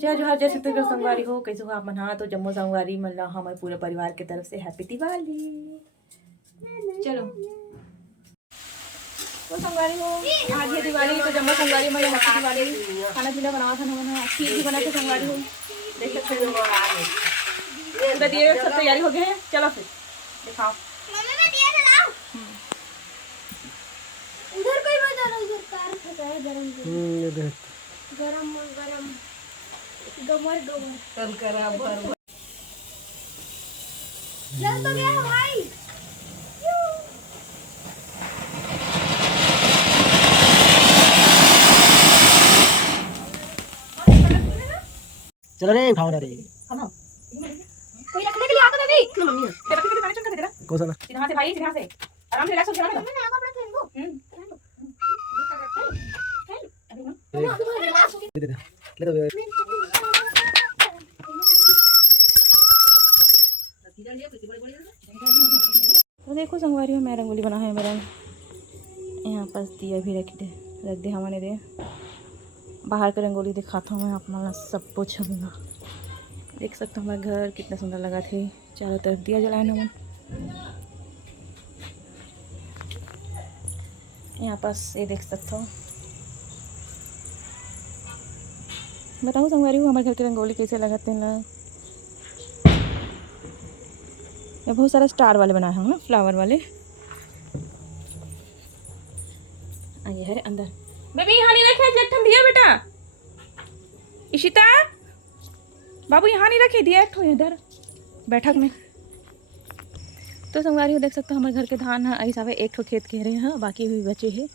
जय जोहार जय छत्तीसगढ़ संगवारी हो, कैसे हो आप मन? हाँ तो जम्मू संगवारी मतलब हमारे पूरे परिवार की तरफ से हैप्पी दिवाली। चलो तो संगवारी हो, आज है दिवाली तो जम्मू संगवारी में हैप्पी दिवाली। खाना पीना बनावा था ना, खीर भी बना के संगवारी हो, देख सकते हो। पूरा दिए सब तैयारी हो गए हैं। चलो फिर दिखाओ। उधर कोई बता रहा, उधर कार फंसा है गरम गरम गरम गरम गमर गमर कल करा पर जल तो गया भाई। चलो रे उठाओ रे। कोई रखने के लिए आता नहीं। मम्मी तेरे रखने के लिए मैंने चुन कर दे रहा। कौन सा ना? यहाँ से भाई, यहाँ से आराम से रिलैक्स हो जाना। मैंने आगे अपने फ्रेंड को दे दे ले दो। तो देखो संगवारी हो, मैं रंगोली बना है मेरा। यहाँ पास दिया भी रख दे हमारे दे। बाहर का रंगोली दिखाता हूँ मैं अपना सब कुछ। देख सकते हो हमारा घर कितना सुंदर लगा थे। चारों तरफ दिया जलाए ना। यहाँ पास ये देख सकते हो। बताओ संगवारी हो हमारे घर की रंगोली कैसे लगाते हैं ना। मैं बहुत सारा स्टार वाले बनाए हूँ ना, फ्लावर वाले। आइए है अंदर। बेबी यहाँ नहीं रखे, जेठम दिया बेटा। इशिता बाबू यहाँ नहीं रखे, दिया एक इधर बैठक में। तो संगवारी हो देख सकते हो हमारे घर के धान है ऐसा है। एक ठो खेत कह रहे हैं, बाकी भी बचे हैं।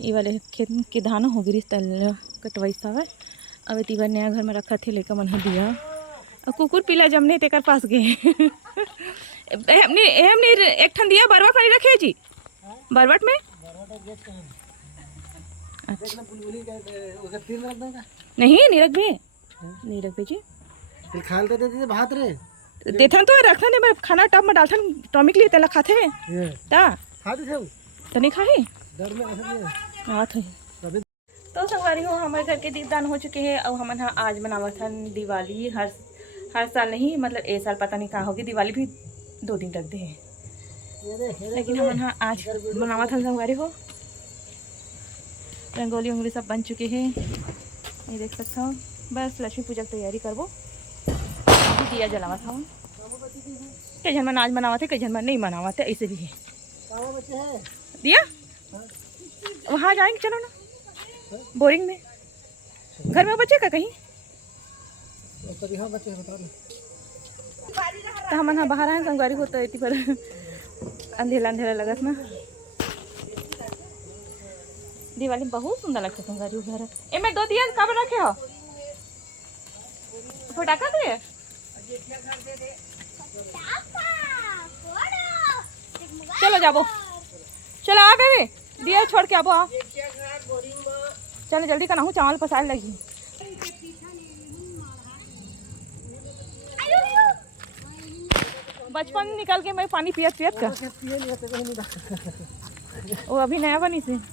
ये वाले खेत के धान हो गई तल कटवाई सावे। अब तीवर नया घर में रखा थे, लेकर मन दिया। और कुकुर पीला जमने तेकर पास गए। हमने एक ठन दिया बरवट में रखे जी। बरवट में अच्छा नहीं रख भी, नहीं रख भी जी। खाल दे दे भात रे देथन तो रखना नहीं, मैं खाना टब में डालथन टॉमिक लिए तेला खाते हैं ता खा दे तो नहीं खाए दर में ऐसे हां तो संगवारी हो हमारे घर के दीपदान हो चुके हैं। अब हम आज मनावत हन दिवाली। हर साल नहीं, मतलब ए साल पता नहीं कहाँ होगी दिवाली भी 2 दिन रखते हैं, लेकिन हम आज मनावत हन संगवारी हो। रंगोली वंगोली सब बन चुके हैं, ये देख सकते हो। बस लक्ष्मी पूजा की तैयारी करबो। दिया जलावा था कई जन मन आज मनावा थे, कई जन मन नहीं मनावा थे, ऐसे भी है। दिया वहाँ जाएंगे, चलो ना बोरिंग में। घर में बचे का कहीं तो हम यहाँ बाहर आए संगवारी होता है पर अंधेरा अंधेरा लगत ना। दिवाली बहुत सुंदर लगता है संगवारी घर। ए मैं 2 दिया कब रखे हो फटाका दे। चलो जाबो, चलो आ गए दिया छोड़ के आबो। आ चलो जल्दी करना हूँ, चावल पसार लगी। बचपन निकल के मैं पानी पियत पियत का वो अभी नया बनी से। इधर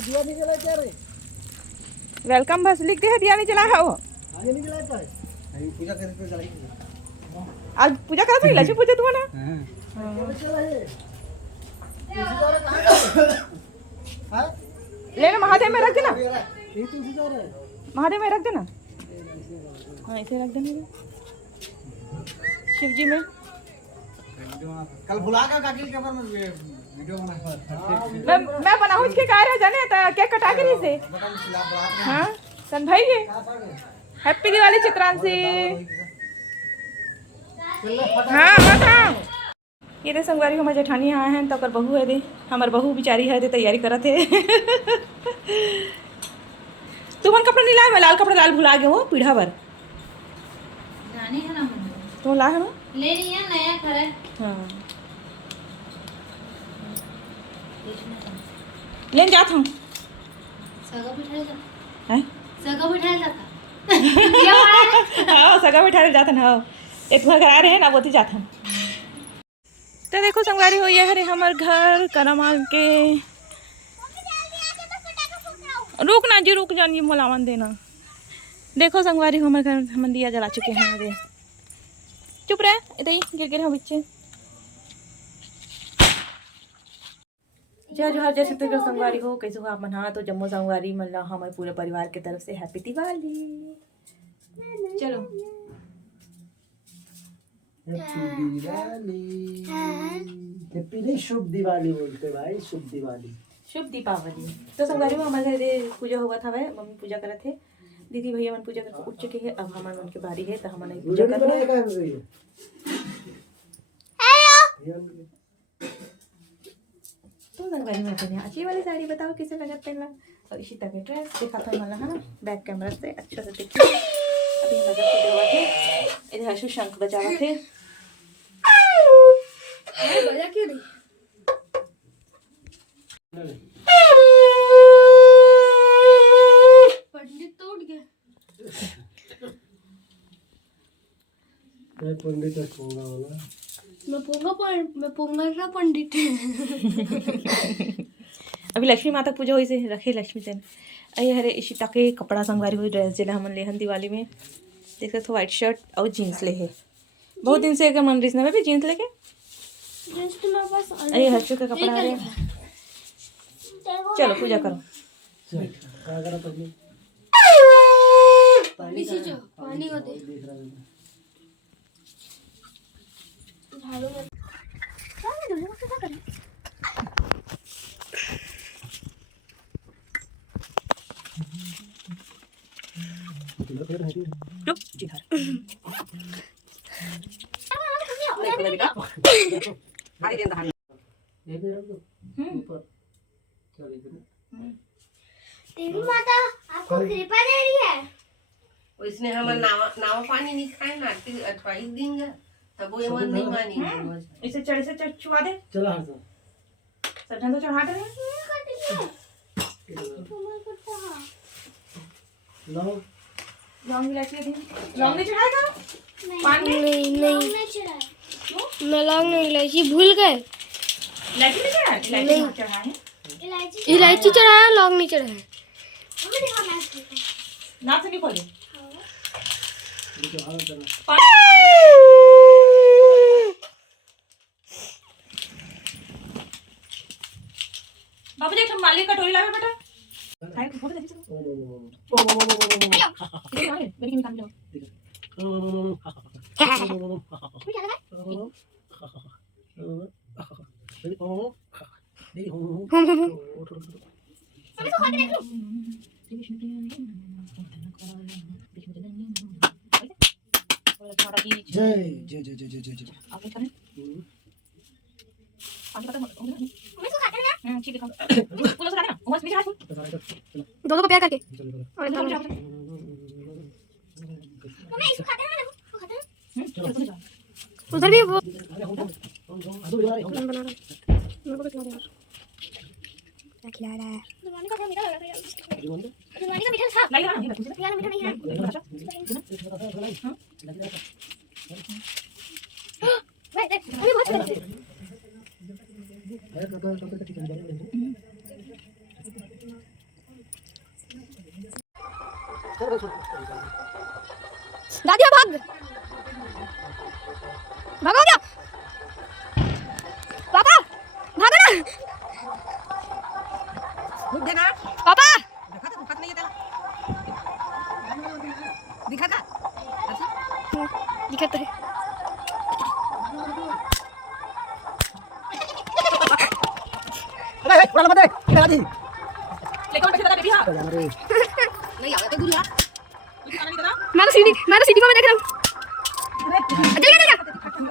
दिया नहीं जला क्या रे? वेलकम बस लिख दे है, दिया नहीं जला है वो। ये नहीं जला क्या है? पूजा करने पे जलाएंगे। आज पूजा करा था, लक्ष्मी पूजा तू ना। हां लेना महादेव में रख देना, ये तू जा रहा है महादेव में रख देना। हाँ ऐसे रख देना शिव जी में। कल बुला का काकी के में वीडियो बना। मैं बनाऊं इसके कार है जाने तो केक कटा के नहीं से। हाँ सन भाई ये हैप्पी दिवाली चित्रांशी। हाँ बताओ ये दे संगवारी हमारे जेठानी आए हैं तो बहू है दे, हमार बहू बेचारी है दे तैयारी करत है। तुमन कपड़ा नहीं लाए, मैं लाल कपड़ा लाल भुला गए हो पीढ़ा भर जाने है ना तो ला है ना ले रही है नया करे। हाँ लेन जात हूँ सगा बिठाए जाता हैं सगा बिठाए जाता हाँ सगा बैठा जाता ना। एक घर आ रहे हैं ना वो जाता हम। तो देखो संगवारी हो ये है हमार घर करमाल के। रुक ना जी रुक जान, ये मोलावन देना देखो संगवारी को हमारे घर हम दिया जला चुके हैं मेरे। चुप रहे, इधर ही गिर गिर हो बच्चे। जय जोहार, जय छत्तीसगढ़ संगवारी हो, कैसे हो आप मन? हाँ, तो जम्मू संगवारी मतलब हमारे पूरे परिवार की तरफ से हैप्पी दिवाली। चलो हैप्पी नहीं, शुभ दिवाली बोलते भाई, शुभ दिवाली, शुभ दीपावली। तो संगवारी में हमारे घर पूजा हुआ था, वह मम्मी पूजा करे थे, दीदी भैया मन पूजा करके उठ चुके हैं। अब हमारे मन की बारी है, तो हमारे पूजा कर रहे हैं। तो संगवारी में अपने अच्छी वाली साड़ी बताओ कैसे लगा पहनना, और इशिता के ड्रेस देखा था मतलब है ना, बैक कैमरा से अच्छा से देखिए। अभी हम पूजा हुआ थे, इधर हर्षु शंख बजा हुआ थे। बजा क्यों नहीं? पंडित तो उठ गया। मैं पंडित होगा वाला, मैं पोंगा का पंडित। अभी लक्ष्मी माता पूजा हुई से रखे लक्ष्मी सेन। अरे हरे इशिता के कपड़ा संगवारी हुई ड्रेस जिला हमन लेहन दिवाली में। देख सकते हो, व्हाइट शर्ट और जीन्स ले है। बहुत दिन से मन रही ना भी जीन्स लेके। जींस तो मेरे पास अरे हर्षु का कपड़ा है। चलो पूजा करो। क्या करा तुमने? पानी से जो पानी को दे देख रहा है झाड़ू में। क्या मैं धोने में क्या करूं? चुप जिधर ऊपर क्या देख रहे? देवी माता आपको कृपा दे रही है। उसने हमार नावा पानी नहीं खाए ना, 28 दिन गया तब वो मन नहीं मानी। इसे चढ़ से चढ़वा दे। चला हर सा सठन तो चढ़ा दे। लाओ, लौंग इलायची दे। लौंग नहीं चढ़ाएगा? पानी नहीं नहीं चढ़ाया। मैं लौंग नहीं, इलायची भूल गए। इलायची नहीं चढ़ाया? इलायची नहीं चढ़ाया है। इलायची चढ़ाया, लौंग नहीं चढ़ाया। नाक से नहीं खोले। देखो हाथ चला। बाबू जी माली कटोरी लावे बेटा। खाए को फोटो देखी ओ मेरी निकाल लो। जय जय जय जय जय जय जय। आगे करें। पानी पता ठीक है। पुलिस लगा ना, उमस बीच हाथ दोनों को प्यार करके और उधर भी वो बना रहा है। मेरे को भी खिला दे यार। क्या खिला रहा है? रुमानी का मीठा लग रहा है। रुमानी का मीठा था। लगा ना यार मीठा नहीं है। भाई देख, अभी बहुत है। दादी भाग भागो क्या पापा भागो ना देना पापा देखा तो दुखत नहीं है दिखा था दिखता है अरे उड़ा मत दे, इधर आ जी। लेकिन बच्चे दादा बेबी हां नहीं आया तो गुड़िया कुछ खाना नहीं दादा। मैं तो सीटी को मैं देख रहा हूं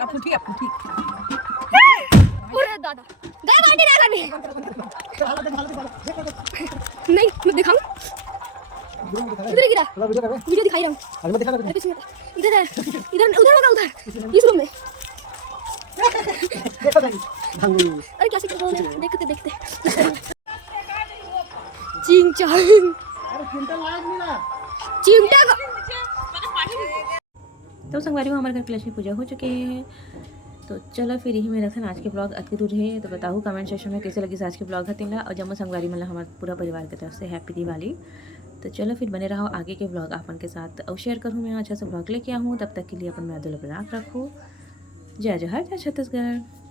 अब फूटी अरे दादा गए बाल्टी ना करने नहीं मैं दिखाऊं उधर गिरा थोड़ा वीडियो कर रहे वीडियो दिखाई रहा हूं अरे मैं दिखा रहा अरे कुछ नहीं इधर है इधर उधर होगा उधर इस रूम में देखो भाई भांगू अरे क्या सीख रहे हो देखते चिंग चांग अरे चिंता लायक नहीं ना चिमटा का तो संगवारी में हमारे घर की लक्ष्मी पूजा हो चुके हैं। तो चलो फिर यही मेरा था आज के ब्लॉग अत के दूर है। तो बताओ कमेंट सेक्शन में कैसे लगी आज के ब्लॉग है तीनला और जम्मू संगवारी मतलब हमारे पूरा परिवार की तरफ से हैप्पी दिवाली। तो चलो फिर बने रहो आगे के व्लॉग अपन के साथ और शेयर करूँ मैं अच्छा सा व्लॉग लेके आऊँ। तब तक के लिए अपन में दिल बना रखो। जय जोहार, जय छत्तीसगढ़।